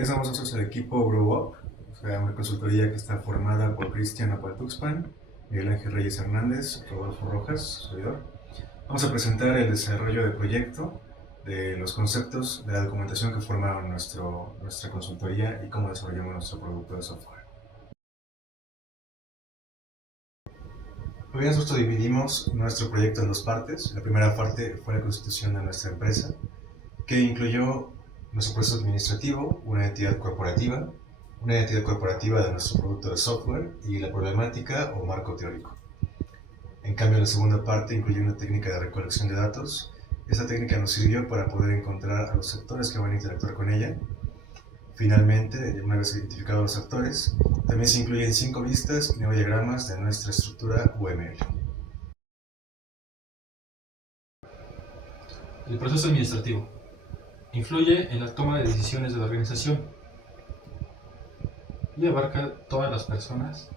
Estamos nosotros el equipo Grow Up, o sea, una consultoría que está formada por Cristian Apaltuxpan, Miguel Ángel Reyes Hernández, Rodolfo Rojas, su servidor. Vamos a presentar el desarrollo del proyecto, de los conceptos, de la documentación que forma nuestra consultoría y cómo desarrollamos nuestro producto de software. Hoy nosotros dividimos nuestro proyecto en dos partes. La primera parte fue la constitución de nuestra empresa, que incluyó nuestro proceso administrativo, una identidad corporativa de nuestro producto de software y la problemática o marco teórico. En cambio, la segunda parte incluye una técnica de recolección de datos. Esta técnica nos sirvió para poder encontrar a los actores que van a interactuar con ella. Finalmente, una vez identificados los actores, también se incluyen 5 vistas y 9 diagramas de nuestra estructura UML. El proceso administrativo influye en la toma de decisiones de la organización y abarca todas las personas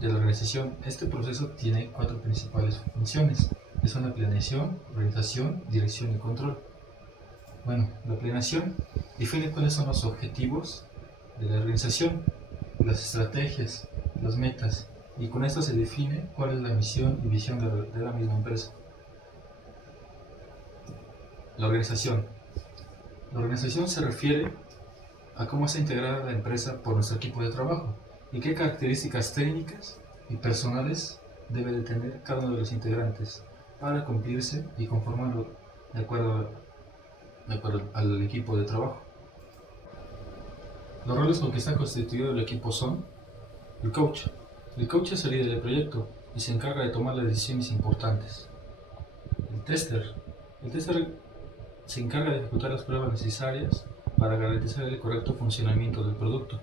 de la organización. Este proceso tiene 4 principales funciones, que son la planeación, organización, dirección y control. Bueno, la planeación define cuáles son los objetivos de la organización, las estrategias, las metas, y con esto se define cuál es la misión y visión de la misma empresa. La organización. La organización se refiere a cómo está integrada la empresa por nuestro equipo de trabajo y qué características técnicas y personales debe de tener cada uno de los integrantes para cumplirse y conformarlo de acuerdo al equipo de trabajo. Los roles con que está constituido el equipo son el coach. El coach es el líder del proyecto y se encarga de tomar las decisiones importantes. El tester. El tester se encarga de ejecutar las pruebas necesarias para garantizar el correcto funcionamiento del producto.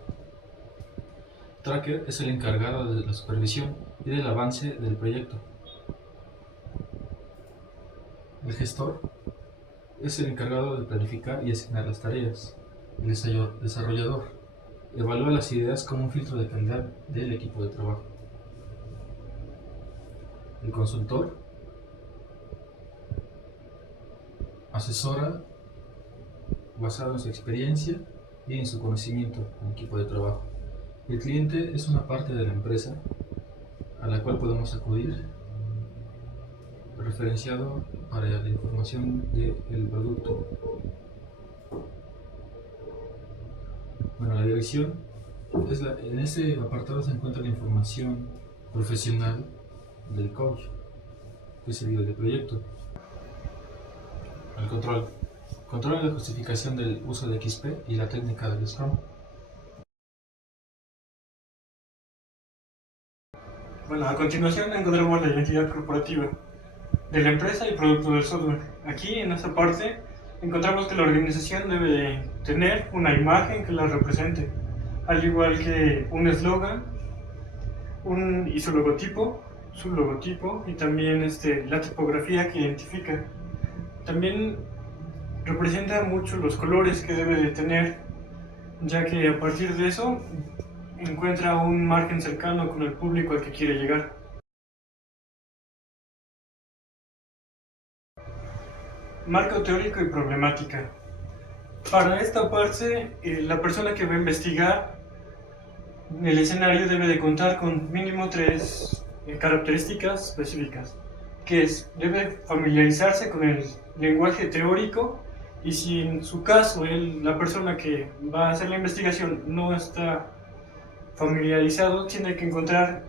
Tracker es el encargado de la supervisión y del avance del proyecto. El gestor es el encargado de planificar y asignar las tareas. El desarrollador evalúa las ideas como un filtro de calidad del equipo de trabajo. El consultor asesora basado en su experiencia y en su conocimiento del equipo de trabajo. El cliente es una parte de la empresa a la cual podemos acudir referenciado para la información del producto. Bueno, la dirección en este apartado se encuentra la información profesional del coach, que es el líder del proyecto. El control. Controla la justificación del uso de XP y la técnica del Scrum. Bueno, a continuación encontramos la identidad corporativa de la empresa y producto del software. Aquí, en esta parte, encontramos que la organización debe de tener una imagen que la represente, al igual que un eslogan y su logotipo y también la tipografía que identifica. También representa mucho los colores que debe de tener, ya que a partir de eso encuentra un margen cercano con el público al que quiere llegar. Marco teórico y problemática. Para esta parte, la persona que va a investigar el escenario debe de contar con mínimo 3 características específicas, que es, debe familiarizarse con el lenguaje teórico, y si en su caso la persona que va a hacer la investigación no está familiarizado, tiene que encontrar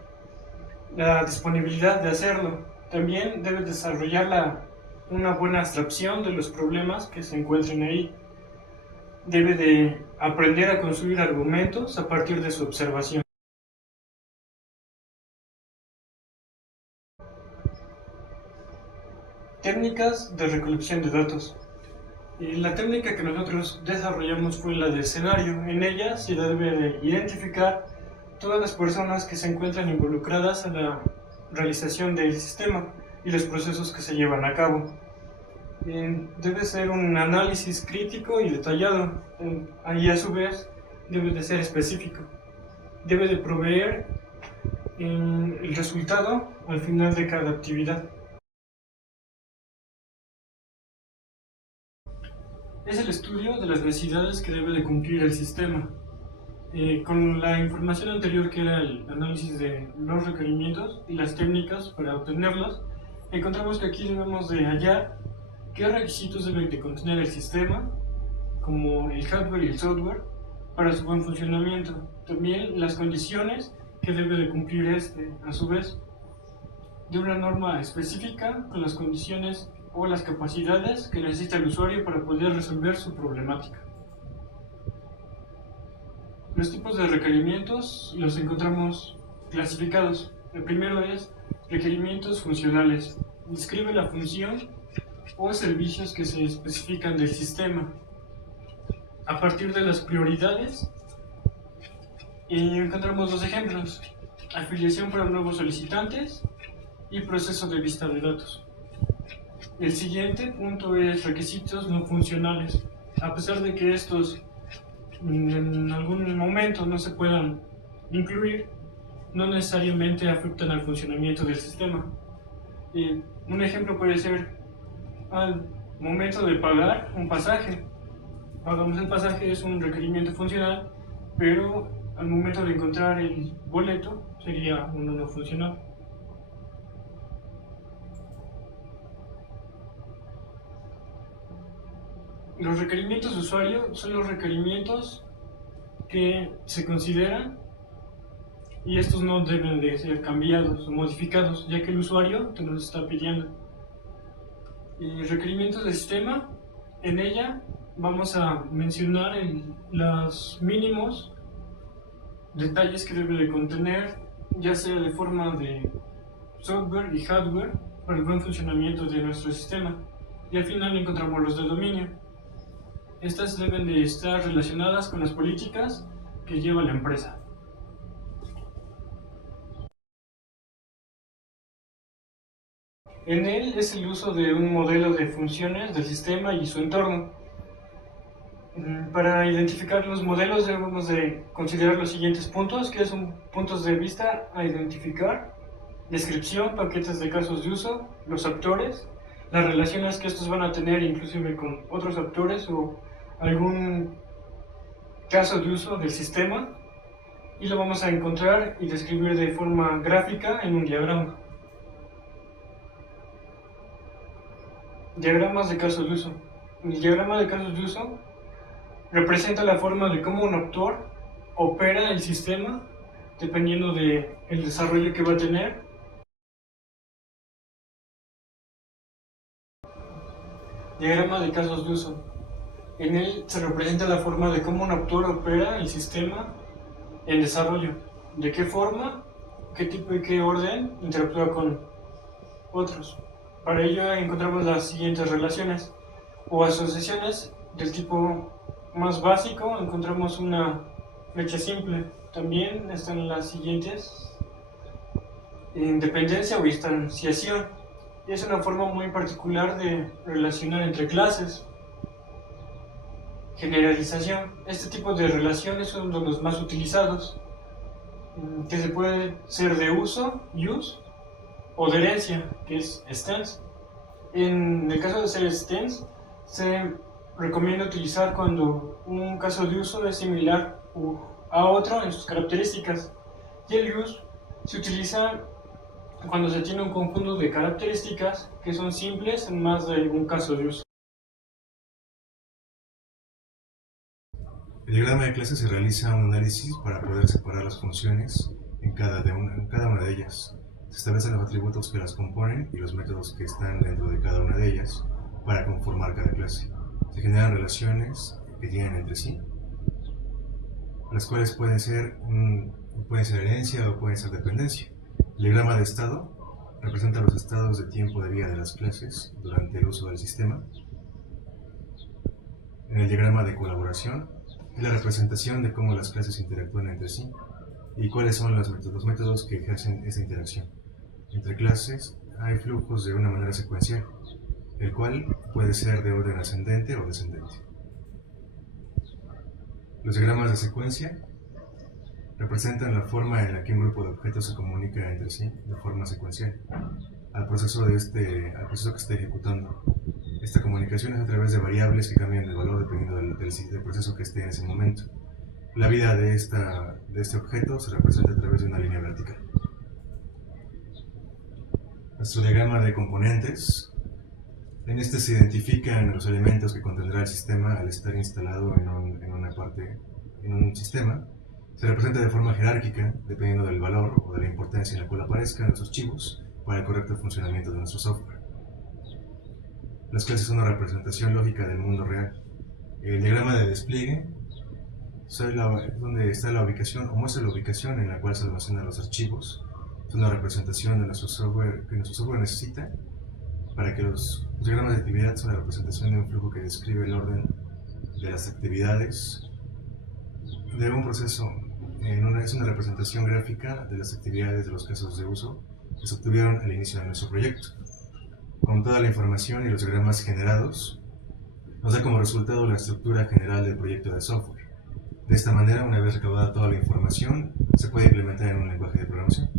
la disponibilidad de hacerlo. También debe desarrollar una buena abstracción de los problemas que se encuentren ahí. Debe de aprender a construir argumentos a partir de su observación. Técnicas de recolección de datos. La técnica que nosotros desarrollamos fue la de escenario. En ella se debe de identificar todas las personas que se encuentran involucradas en la realización del sistema y los procesos que se llevan a cabo. Debe ser un análisis crítico y detallado, y a su vez debe de ser específico. Debe de proveer el resultado al final de cada actividad. es el estudio de las necesidades que debe de cumplir el sistema. Con la información anterior, que era el análisis de los requerimientos y las técnicas para obtenerlos, encontramos que aquí debemos de hallar qué requisitos debe de contener el sistema, como el hardware y el software, para su buen funcionamiento. También las condiciones que debe de cumplir a su vez, de una norma específica con las condiciones o las capacidades que necesita el usuario para poder resolver su problemática. Los tipos de requerimientos los encontramos clasificados. El primero es requerimientos funcionales. Describe la función o servicios que se especifican del sistema. A partir de las prioridades, encontramos dos ejemplos: afiliación para nuevos solicitantes y proceso de vista de datos. El siguiente punto es requisitos no funcionales. A pesar de que estos en algún momento no se puedan incluir, no necesariamente afectan al funcionamiento del sistema. Un ejemplo puede ser al momento de pagar un pasaje. Pagamos el pasaje, es un requerimiento funcional, pero al momento de encontrar el boleto sería uno no funcional. Los requerimientos de usuario son los requerimientos que se consideran, y estos no deben de ser cambiados o modificados, ya que el usuario te los está pidiendo. Y requerimientos de sistema, en ella vamos a mencionar los mínimos detalles que debe de contener, ya sea de forma de software y hardware, para el buen funcionamiento de nuestro sistema. Y al final encontramos los de dominio. Estas deben de estar relacionadas con las políticas que lleva la empresa. En él es el uso de un modelo de funciones del sistema y su entorno. Para identificar los modelos debemos de considerar los siguientes puntos, que son puntos de vista a identificar: descripción, paquetes de casos de uso, los actores, las relaciones que estos van a tener inclusive con otros actores o algún caso de uso del sistema, y lo vamos a encontrar y describir de forma gráfica en un diagrama. Diagramas de casos de uso. El diagrama de casos de uso representa la forma de cómo un actor opera el sistema dependiendo del desarrollo que va a tener. Diagrama de casos de uso. En él se representa la forma de cómo un actor opera el sistema en desarrollo. De qué forma, qué tipo y qué orden interactúa con otros. Para ello encontramos las siguientes relaciones o asociaciones. Del tipo más básico encontramos una flecha simple. También están las siguientes: independencia o instanciación. Y es una forma muy particular de relacionar entre clases. Generalización. Este tipo de relaciones son los más utilizados, que se puede ser de uso, use, o de herencia, que es extens. En el caso de ser extens, se recomienda utilizar cuando un caso de uso es similar a otro en sus características, y el use se utiliza cuando se tiene un conjunto de características que son simples en más de un caso de uso. El diagrama de clase se realiza un análisis para poder separar las funciones en cada una de ellas. Se establecen los atributos que las componen y los métodos que están dentro de cada una de ellas para conformar cada clase. Se generan relaciones que tienen entre sí, las cuales pueden ser herencia o pueden ser dependencia. El diagrama de estado representa los estados de tiempo de vida de las clases durante el uso del sistema. En el diagrama de colaboración es la representación de cómo las clases interactúan entre sí y cuáles son los métodos que ejercen esa interacción. Entre clases hay flujos de una manera secuencial, el cual puede ser de orden ascendente o descendente. Los diagramas de secuencia representan la forma en la que un grupo de objetos se comunica entre sí de forma secuencial al proceso que esté ejecutando. Esta comunicación es a través de variables que cambian el valor dependiendo del proceso que esté en ese momento. La vida de este objeto se representa a través de una línea vertical. Nuestro diagrama de componentes. En este se identifican los elementos que contendrá el sistema al estar instalado en un sistema. Se representa de forma jerárquica, dependiendo del valor o de la importancia en la cual aparezcan los archivos para el correcto funcionamiento de nuestro software. Las clases son una representación lógica del mundo real. El diagrama de despliegue donde está la ubicación o muestra la ubicación en la cual se almacenan los archivos. Es una representación de nuestro software que nuestro software necesita para que los diagramas de actividad son la representación de un flujo que describe el orden de las actividades de un proceso. Es una representación gráfica de las actividades de los casos de uso que se obtuvieron al inicio de nuestro proyecto. Con toda la información y los diagramas generados, nos da como resultado la estructura general del proyecto de software. De esta manera, una vez recaudada toda la información, se puede implementar en un lenguaje de programación.